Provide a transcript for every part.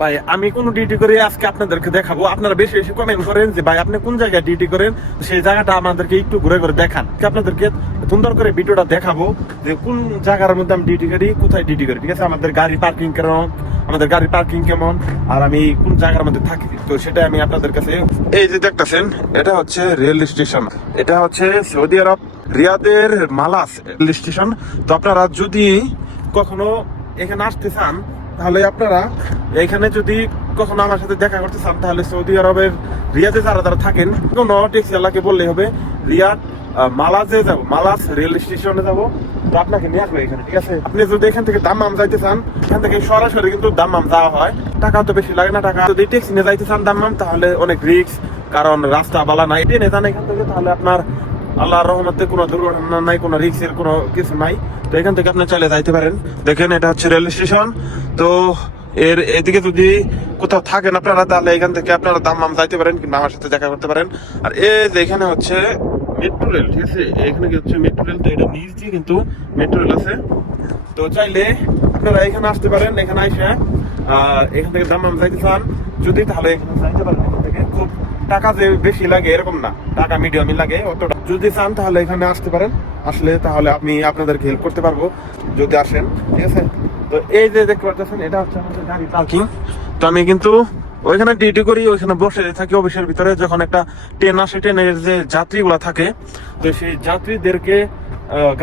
ভাই, আমি কোন ডিউটি করে আজকে আপনাদেরকে দেখাবো। আপনারা বেশি বেশি কমেন্ট করেন যে, ভাই, আপনি কোন জায়গায় ডিউটি করেন? সেই জায়গাটা আমাদেরকে একটু ঘুরে ঘুরে দেখান। আপনাদেরকে সুন্দর করে ভিডিওটা দেখাবো যে, কোন জায়গার মধ্যে আমি ডিউটি করি, কোথায় ডিউটি করি, ঠিক আছে? আমাদের গাড়ি পার্কিং কেমন? আমাদের গাড়ি পার্কিং কেমন? আর আমি কোন জায়গার মধ্যে থাকি? তো সেটা আমি আপনাদের কাছে এই যে দেখতেছেন, এটা হচ্ছে রেল স্টেশন এটা হচ্ছে সৌদি আরব রিয়াদের মালাস রেল স্টেশন তো আপনারা যদি কখনো এখানে আসতে চান তাহলে আপনারা এখানে যদি কখনো আমার সাথে দেখা করতে চান, তাহলে সৌদি আরবের রিয়াদে যারা যারা থাকেন, কোনো ট্যাক্সি আল্লাহকে বললেই হবে, রিয়াদ মালাজে যাব মালাস রেল স্টেশনে যাব, তো আপনাকে নিয়ে আসবে এখানে, ঠিক আছে? আপনি যদি এখান থেকে দাম্মাম যাইতে চান, এখান থেকে সরাসরি কিন্তু দাম্মাম যাওয়া হয়। টাকা তো বেশি লাগে না, টাকা। যদি ট্যাক্সি নিয়ে যাইতে চান দাম্মাম, তাহলে অনেক রিস্ক কারণ রাস্তা বালা নাই। ট্রেনে যান এখান থেকে, তাহলে আপনার আল্লাহর রহমতে কোনো দুর্ঘটনা নাই, কোনো রিক্সের কোনো কিছু নাই। তো এখান থেকে আপনি চলে যাইতে পারেন। দেখেন, এটা হচ্ছে রেল স্টেশন। তো এর এদিকে যদি কোথাও থাকেন আপনারা, তাহলে এখান থেকে আপনারা দাম্মাম যাইতে পারেন কিংবা আমার সাথে দেখা করতে পারেন। আর এই যে এখানে হচ্ছে মেট্রো রেল ঠিক আছে? এখানে কি হচ্ছে মেট্রো রেল তো এটা নিচ দিয়ে কিন্তু মেট্রো রেল আছে। তো চাইলে আপনারা এখানে আসতে পারেন, এখানে আইসে আর এখান থেকে দাম্মাম যাইতে চান। যদি তাহলে এখানে যাইতে পারেন। টাকা যে বেশি লাগে এরকম না। টাকা মিডিয়ামই লাগে, অতটা। যদি চান তাহলে এখানে আসতে পারেন। আসলে তাহলে আমি আপনাদেরকে হেল্প করতে পারব, যদি আসেন। ঠিক আছে? তো এই যে দেখতে পাচ্ছেন এটা হচ্ছে আমাদের গাড়ি পার্কিং তো আমি কিন্তু ওইখানে ডিউটি করি, ওইখানে বসে থাকি অফিসের ভিতরে। যখন একটা ট্রেন আসে ট্রেনের যে যাত্রীগুলো থাকে, তো সেই যাত্রীদেরকে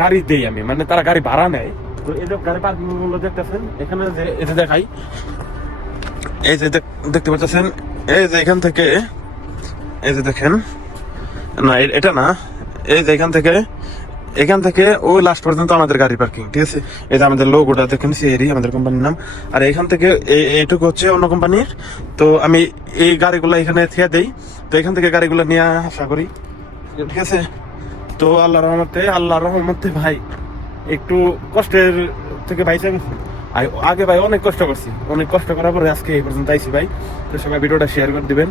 গাড়ি দেই আমি। মানে তারা গাড়ি ভাড়া নেয়। তো এই যে গাড়ি পার্কিংগুলো দেখতেছেন, এখানে যে এটা দেখাই। এই যে দেখতে পাচ্ছেন এই যে এখান থেকে এই যে দেখেন, না এটা না, এই যে এখান থেকে এখান থেকে ওই লাস্ট পর্যন্ত আমাদের গাড়ি পার্কিং ঠিক আছে? এই যে আমাদের লোগোটা দেখেন সিএরি আমাদের কোম্পানির নাম। আর এখান থেকে এই- এইটুকু হচ্ছে অন্য কোম্পানির তো আমি এই গাড়িগুলো এখানে থেকে দেই। তো এখান থেকে গাড়িগুলো নিয়ে আশা করি, ঠিক আছে? তো আল্লাহ রহমতে আল্লাহ রহমতে ভাই, একটু কষ্টের থেকে আই- আগে ভাই অনেক কষ্ট করছি। অনেক কষ্ট করার পরে আজকে এই পর্যন্ত আইছি ভাই। তো সবাই ভিডিওটা শেয়ার করে দিবেন।